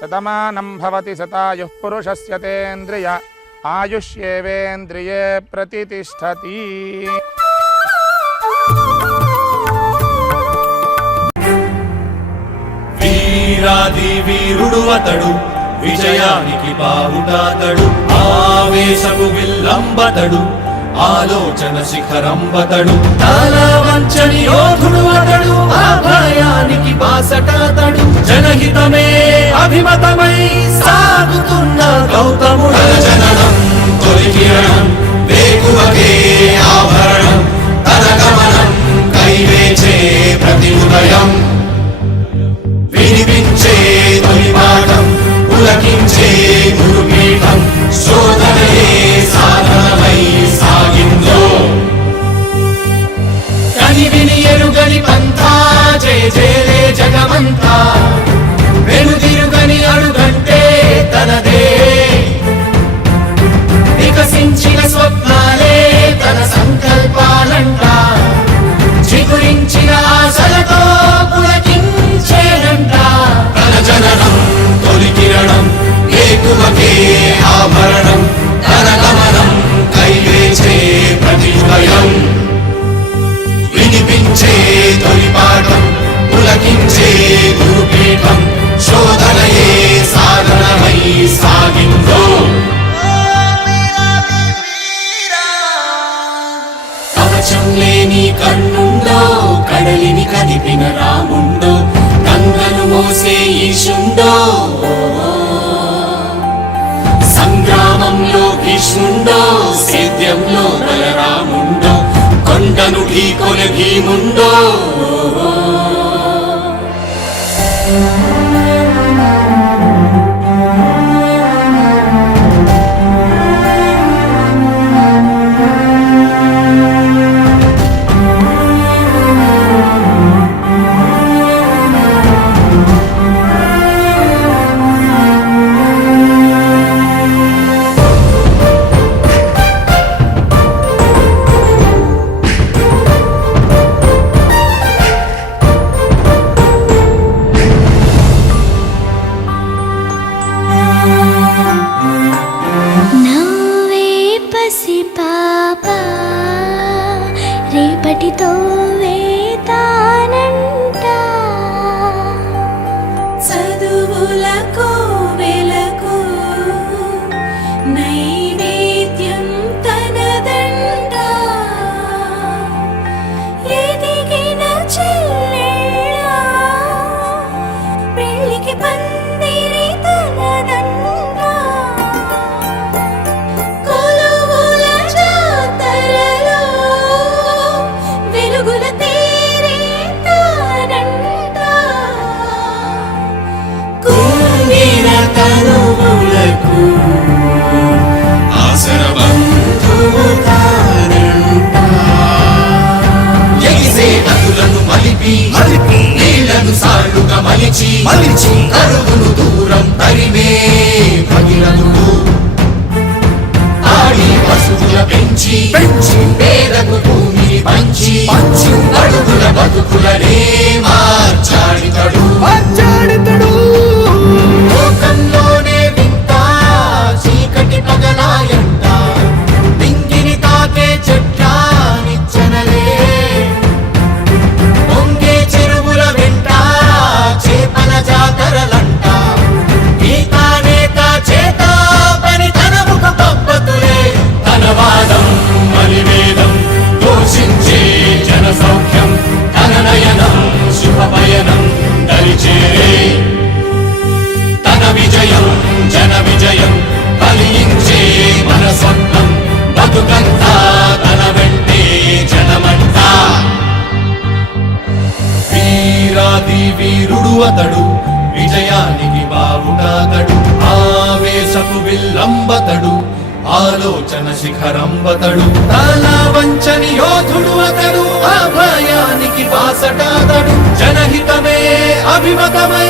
శతమానం భవతి శతాయుః పురుషస్య తేంద్రియ ఆయుష్యేవేంద్రియే ప్రతిష్టతి. వీరాది వీరుడు అతడు, విజయానికి బావుటాతడు, ఆవేశపు విల్లంబతడు, ఆలోచన శిఖరంబతడు, తల వంచని యోధుడు అతడు, అభయానికి బాసటాతడు, జనహితమే అభిమతమై సాగుతున్న గౌతముడు. జననం తొలికిరణం వేకువకే ఆభరణం, తన గమనం కైవేచే ప్రతి ఉదయం, వినిపించే తొలి పాఠం పులకించే గురుపీఠం, శోధనయే సాధనమై సాగిందో. కని విని ఎరుగని పంథా జయ జయలే జగమంతా, వెనుదిరుగని అడుగంటే తనదే, వికసించిన స్వప్నాలే తన సంకల్పాలంట, చిగురించిన ఆశలతో పులకించేనంట. తన జననం తొలి కిరణం వేకువకే ఆభరణం, తన గమనం కైవేచే ప్రతి ఉదయం, వినిపించే తొలి పాఠం పులకించే గురుపీఠం, శోధనయే సాధనమై సాగిందో. కవచం లేని కన్నుండో, కడలిని కదిపిన రాముండో, గంగను మోసే ఈశుండో, సంగ్రామంలో భీష్ముండో, సేద్యంలో బలరాముండో, కొండను ఢీకొనే భీముండో. రేపటితో వేతానంట, చదువులకు వెలకు నైవేద్యం తనదంట, ఎదిగిన చెల్లెళ్ళ పెళ్ళికి పందిరి తనదంట, కొలువుల జాతరలో వెలుగుల తేరే తానంట, కుంగిన తనువులకు ఆసర బంధువు తానంట. ఎగిసే నదులను మలిపి నీళ్లను సాళ్లుగా మలిచి కరువును దూరం తరిమే భగీరథుడు, ఆడి పశువుల పెంచి పేదకు భూమిని పంచి అడుగుల బతుకులనే మార్చాడితడు. లోకంలోనే వింత చీకటి పగలాయంట, దింగిని తాకే చెట్ల నిచ్చెనలే, పొంగే చెరువుల వెంట చేపల జాతరలంట, గీతానేత చేత పని తన ముఖ పబ్బతులే, తన వాదం మలివేదం ఘోషించే జన సౌఖ్యం, తన నయనం శుభపయనం దరిచేరే, తన విజయం జన విజయం ఫలించే మన స్వప్నం, బతుకంతా తన వెంటే జనమంతా. వీరాది వీరుడు అతడు, విజయానికి బావుటాతడు, ఆవేశపు విల్లంబతడు, ఆలోచన శిఖరంబతడు, తల వంచని యోధుడు అతడు, అభయానికి బాసటాతడు, జనహితమే అభిమతమై